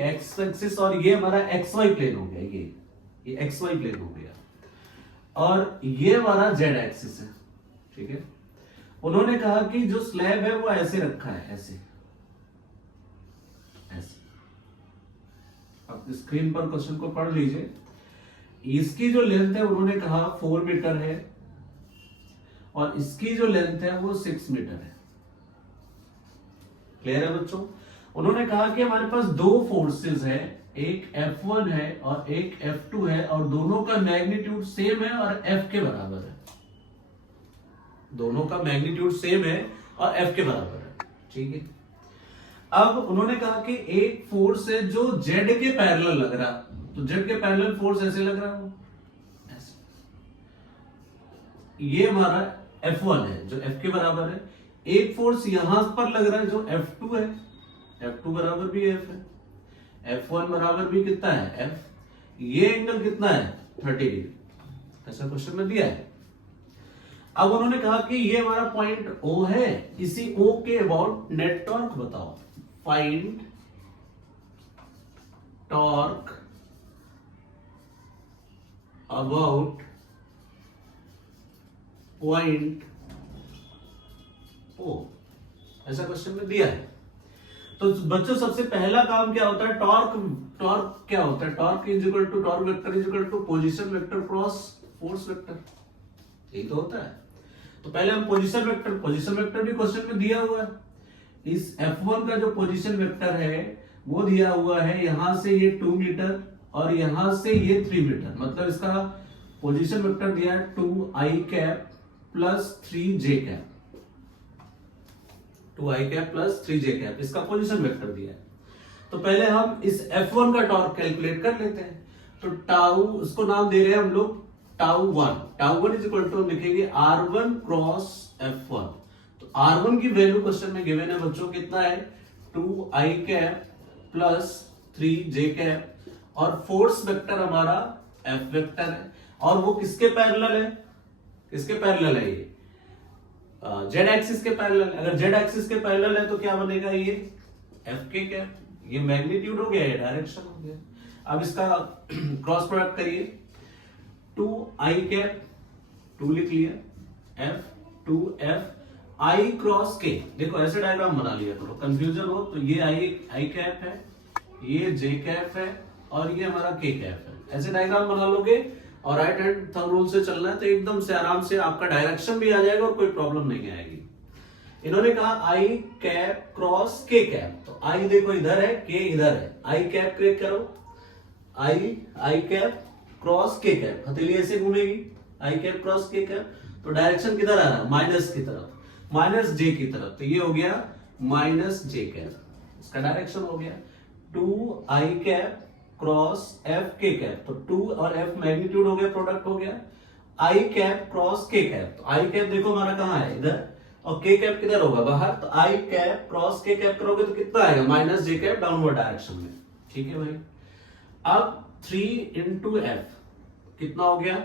X axis और ये हमारा एक्स वाई प्लेन हो गया, ये एक्स वाई प्लेन हो गया और ये हमारा जेड एक्सिस है, ठीक है। उन्होंने कहा कि जो स्लैब है वो ऐसे रखा है, ऐसे ऐसे। आप स्क्रीन पर क्वेश्चन को पढ़ लीजिए। इसकी जो लेंथ है उन्होंने कहा 4 मीटर है और इसकी जो लेंथ है वो 6 मीटर है। क्लियर है बच्चों? उन्होंने कहा कि हमारे पास दो फोर्सेस है, एक F1 है और एक F2 है और दोनों का मैग्नीट्यूड सेम है और F के बराबर है। दोनों का मैग्नीट्यूड सेम है और F के बराबर है, ठीक है। अब उन्होंने कहा कि एक फोर्स है जो Z के पैरेलल लग रहा, तो Z के पैरेलल फोर्स ऐसे लग रहा है, ऐसे। ये हमारा F1 है जो F के बराबर है। एक फोर्स यहां पर लग रहा है जो F2 है, F2 बराबर भी F है, F1 बराबर भी कितना है F। ये एंगल कितना है 30 डिग्री, ऐसा क्वेश्चन में दिया है। अब उन्होंने कहा कि ये हमारा पॉइंट O है, इसी O के अबाउट नेट टॉर्क बताओ। Find torque about point O, ऐसा क्वेश्चन में दिया है। तो बच्चों सबसे पहला काम क्या होता है, टॉर्क क्या होता है, torque is equal to torque vector is equal to position vector cross force vector, यही तो होता है। तो पहले हम पोजीशन वेक्टर भी क्वेश्चन में दिया हुआ है। इस F1 का जो पोजीशन वेक्टर है वो दिया हुआ है, यहां से ये 2 मीटर और यहां से ये 3 मीटर, मतलब इसका पोजीशन वेक्टर दिया है 2i cap plus 3j cap, 2i cap plus 3j cap, इसका पोजीशन वेक्टर दिया है। तो पहले हम इस F1 का टॉर्क कैलकुलेट कर लेते हैं। तो टाउ, उसको नाम दे रहे हैं हम लोग tau one is equal to लिखेंगे R1 क्रॉस F1। तो R1 की वैल्यू क्वेश्चन में गिवन है बच्चों, कितना है 2i cap plus 3j cap और फोर्स वेक्टर हमारा F वेक्टर है और वो किसके पैरेलल है, किसके पैरेलल है ये जेड एक्सिस के पैरेलल। अगर जेड एक्सिस के पैरेलल है तो क्या बनेगा ये F के कैप, ये मैग्नीट्यूड हो गया, ये डायरेक्शन हो गया। अब इसका क्रॉस प्रोडक्ट करिए, 2i कैप 2 लिख लिया, F 2F i cross k। देखो ऐसे डायग्राम बना लिया करो, कंफ्यूजन हो तो ये i कैप है, ये j कैप है और ये हमारा k कैप है। ऐसे डायग्राम बना लोगे और राइट हैंड थंब रूल से चलना है तो एकदम से आराम से आपका डायरेक्शन भी आ जाएगा और कोई प्रॉब्लम नहीं आएगी। इन्होंने कहा i cap cross k cap, तो i देखो इधर है, k इधर है, i कैप क्रिएट करो, i cap cross k cap, हथेली ऐसे घूमेगी, i cap cross k cap, तो डायरेक्शन किधर आ रहा है माइनस की तरफ, माइनस j की तरफ, तो ये हो गया माइनस j कैप, इसका डायरेक्शन हो गया। 2i cap cross F k cap, तो 2 और F मैग्नीट्यूड हो गया, प्रोडक्ट हो गया, i cap cross k cap, तो i कैप देखो हमारा कहां है इधर और k कैप किधर होगा बाहर, तो i cap cross k cap करोगे तो कितना आएगा minus j cap downward direction में, ठीक है भाई। अब 3 इंटू F कितना हो गया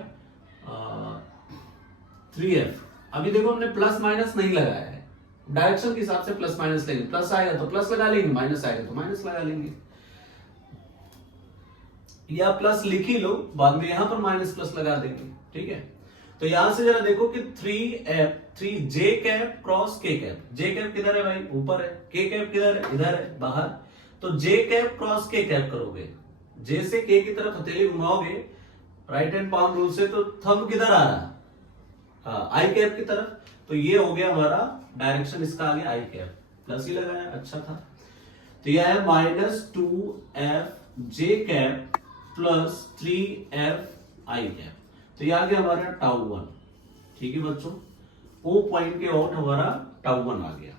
3F। अभी देखो हमने प्लस माइनस नहीं लगाया है, डायरेक्शन के हिसाब से प्लस माइनस लेंगे, प्लस आएगा तो प्लस लगा लेंगे, माइनस आएगा तो माइनस लगा लेंगे, या प्लस लिख ही लो, बाद में यहां पर माइनस प्लस लगा देंगे, ठीक है। तो यहां से जरा देखो कि 3j cap cross k cap, j cap किधर है भाई ऊपर है, k कैप किधर है इधर है बाहर, तो j cap cross k cap करोगे, j से k की तरफ हथेली घुमाओगे राइट हैंड पाम रूल से, तो थंब किधर आ रहा है i कैप की तरफ, तो ये हो गया हमारा डायरेक्शन, इसका आ गया i कैप, प्लस ही लगाया अच्छा था। तो यह है minus 2f j cap plus 3f i cap, तो यह आ गया हमारा टाउ 1, ठीक है बच्चों। O पॉइंट के आउट हमारा टाउ 1 आ गया।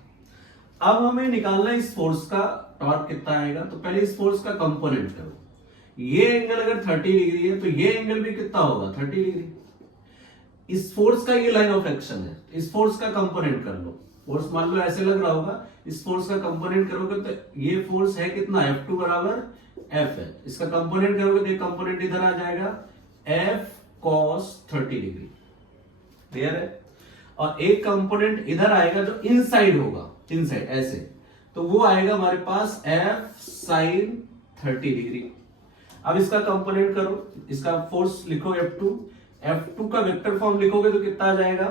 अब हमें निकालना है इस फोर्स का टॉर्क कितना आएगा, तो पहले इस फोर्स का कंपोनेंट करो। ये एंगल अगर 30 डिग्री है तो ये एंगल भी कितना होगा 30 डिग्री। इस फोर्स का ये लाइन ऑफ एक्शन है, इस फोर्स का कंपोनेंट कर लो, फोर्स मान लो ऐसे लग रहा होगा, इस फोर्स का कंपोनेंट करोगे तो ये फोर्स है कितना F2 बराबर F है, इसका कंपोनेंट करोगे तो ये कंपोनेंट इधर आ जाएगा F cos 30 डिग्री, क्लियर है। और एक कंपोनेंट इधर आएगा जो इनसाइड होगा, इनसाइड ऐसे, तो वो आएगा हमारे पास F sin 30 डिग्री। अब इसका कंपोनेंट करो, इसका फोर्स लिखो F2, F2 का वेक्टर फॉर्म लिखोगे तो कितना आ जाएगा,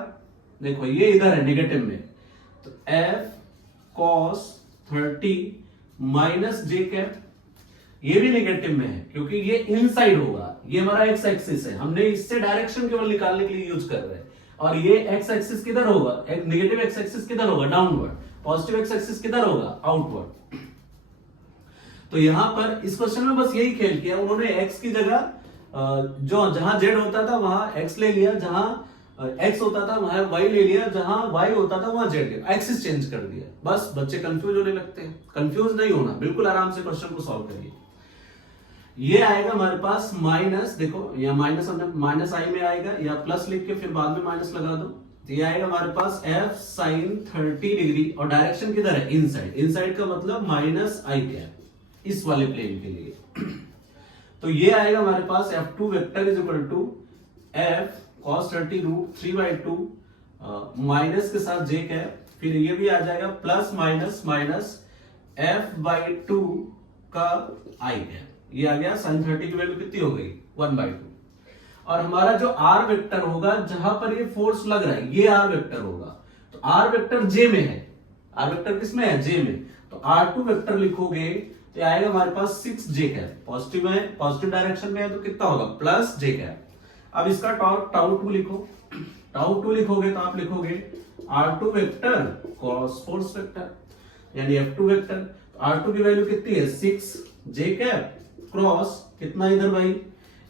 देखो ये इधर है नेगेटिव में, तो F cos 30 माइनस जे कैप, ये भी नेगेटिव में है क्योंकि ये इनसाइड होगा, ये हमारा एक्स एक्सिस है, हमने इससे डायरेक्शन केवल निकालने के लिए यूज कर रहे हैं, और ये एक्स एक्सिस किधर होगा, नेगेटिव एक्स एक्सिस किधर होगा, डाउनवर्ड, पॉजिटिव एक्स एक्सिस किधर होगा, आउटवर्ड। तो यहां पर इस क्वेश्चन में बस यही खेल किया उन्होंने, एक्स की जगह जो जहां जेड होता था वहां एक्स ले लिया, जहां एक्स होता था वहां वाई ले लिया, जहां वाई होता था वहां जेड लिया, एक्सिस चेंज कर दिया। बस बच्चे कंफ्यूज होने लगते हैं, कंफ्यूज नहीं होना, बिल्कुल आराम से क्वेश्चन को सॉल्व करिए। ये आएगा हमारे पास माइनस, देखो या माइनस माइनस आई में आएगा, या प्लस लिख के फिर बाद में माइनस लगा दो, तो ये आएगा हमारे पास f sin 30 डिग्री, और डायरेक्शन किधर है, इनसाइड, इनसाइड का मतलब माइनस आई कैप, इस वाले प्लेन के लिए। तो ये आएगा हमारे पास F2 vector is equal to f cos 30 root 3/2 minus के साथ j कैप, फिर ये भी आ जाएगा प्लस माइनस माइनस f/2 का i कैप, ये आ गया sin 30 की वैल्यू कितनी हो गई, 1/2। और हमारा जो r वेक्टर होगा जहां पर ये फोर्स लग रहा है, ये r वेक्टर होगा, तो r वेक्टर j में है, r वेक्टर किस में है, j में, तो r2 वेक्टर लिखोगे तो आएगा हमारे पास 6j कैप, पॉजिटिव है, पॉजिटिव डायरेक्शन में है तो कितना होगा, प्लस j कैप। अब इसका टाउ 2 लिखो, टाउ 2 लिखोगे तो आप लिखोगे r2 vector cross force vector, यानी F2 वेक्टर, r2 की वैल्यू कितनी है, 6j कैप क्रॉस कितना, इधर भाई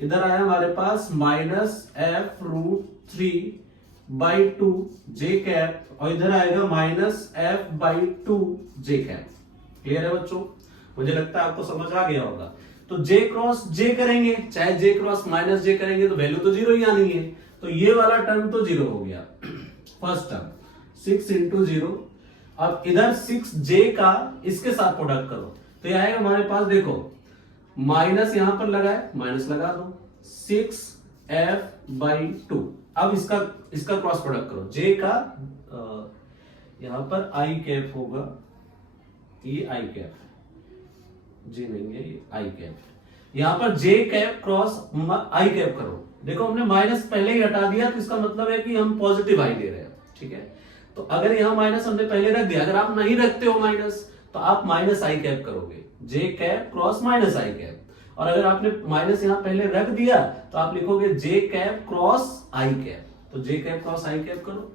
इधर आया हमारे पास माइनस f√3/2 j कैप, और इधर आएगा minus f/2 j cap. Clear है बच्चों, मुझे लगता है आपको समझ आ गया होगा। तो j क्रॉस j करेंगे, चाहे j क्रॉस माइनस j करेंगे तो वैल्यू तो जीरो ही आनी है, तो ये वाला टर्म तो जीरो हो गया, फर्स्ट टर्म 6 इंटू 0। अब इधर 6j का इसके साथ प्रोडक्ट करो तो ये आएगा हमारे पास, देखो माइनस यहां पर लगा है, माइनस लगा दो, 6f/2। अब इसका क्रॉस प्रोडक्ट करो, j का यहां पर i कैप होगा, ये i कैप है, जी नहीं है, ये i कैप, यहां पर j cap cross i cap करो, देखो हमने माइनस पहले ही हटा दिया, तो इसका मतलब है कि हम पॉजिटिव i ले रहे हैं, ठीक है। तो अगर यहां माइनस हमने पहले रख दिया, अगर आप नहीं रखते हो माइनस तो आप माइनस i कैप करोगे, j cap cross minus i cap, और अगर आपने माइनस यहां पहले रख दिया तो आप लिखोगे j cap cross i cap, तो j cap cross i cap करो,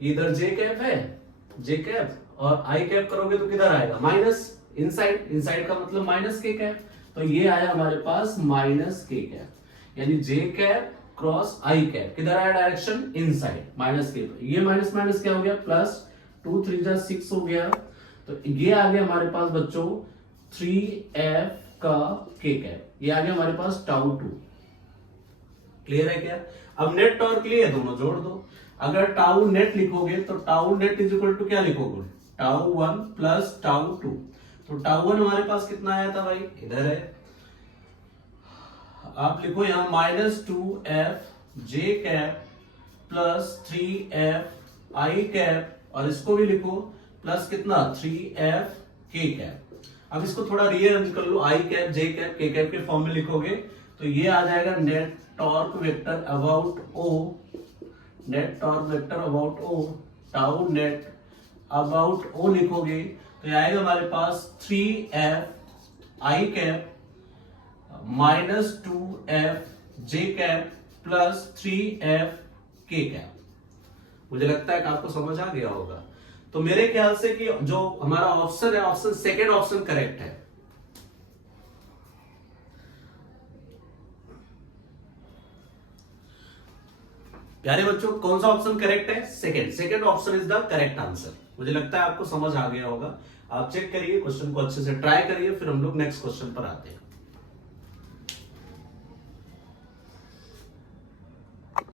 इधर j कैप है, j कैप और i कैप करोगे तो किधर आएगा, माइनस, इनसाइड, इनसाइड का मतलब माइनस k कैप, तो ये आया हमारे पास माइनस k कैप, यानी j cap cross i cap, किधर आया डायरेक्शन, इनसाइड, माइनस k, ये माइनस माइनस क्या हो गया, प्लस 2 3 जा 6 हो गया, तो ये आ गया हमारे पास बच्चों 3f का k कैप, ये आ गया हमारे पास टाउ 2। क्लियर है क्या, अब नेट टॉर्क लिए दोनों जोड़ दो, अगर टाउ नेट लिखोगे तो tau net is equal to क्या लिखोगे, टाउ 1 प्लस टाउ 2, तो टाउ 1 हमारे पास कितना आया था भाई, इधर है, आप लिखो यहां minus 2f j cap plus 3f i cap, और इसको भी लिखो प्लस कितना 3f k कैप। अब इसको थोड़ा रीअरेंज कर लो, i cap j cap k cap के फॉर्म में लिखोगे तो ये आ जाएगा net torque vector about o, net torque vector about o, tau net about o लिखोगे तो ये आएगा हमारे पास 3f i cap minus 2f j cap plus 3f k cap. मुझे लगता है कि आपको समझ आ गया होगा। तो मेरे ख्याल से कि जो हमारा ऑप्शन है, ऑप्शन सेकेंड ऑप्शन करेक्ट है। प्यारे बच्चों, कौन सा ऑप्शन करेक्ट है, second, second option is the correct answer. मुझे लगता है आपको समझ आ गया होगा। आप चेक करिए, क्वेश्चन को अच्छे से ट्राई करिए, फिर हम लोग नेक्स्ट क्वेश्चन पर आते हैं।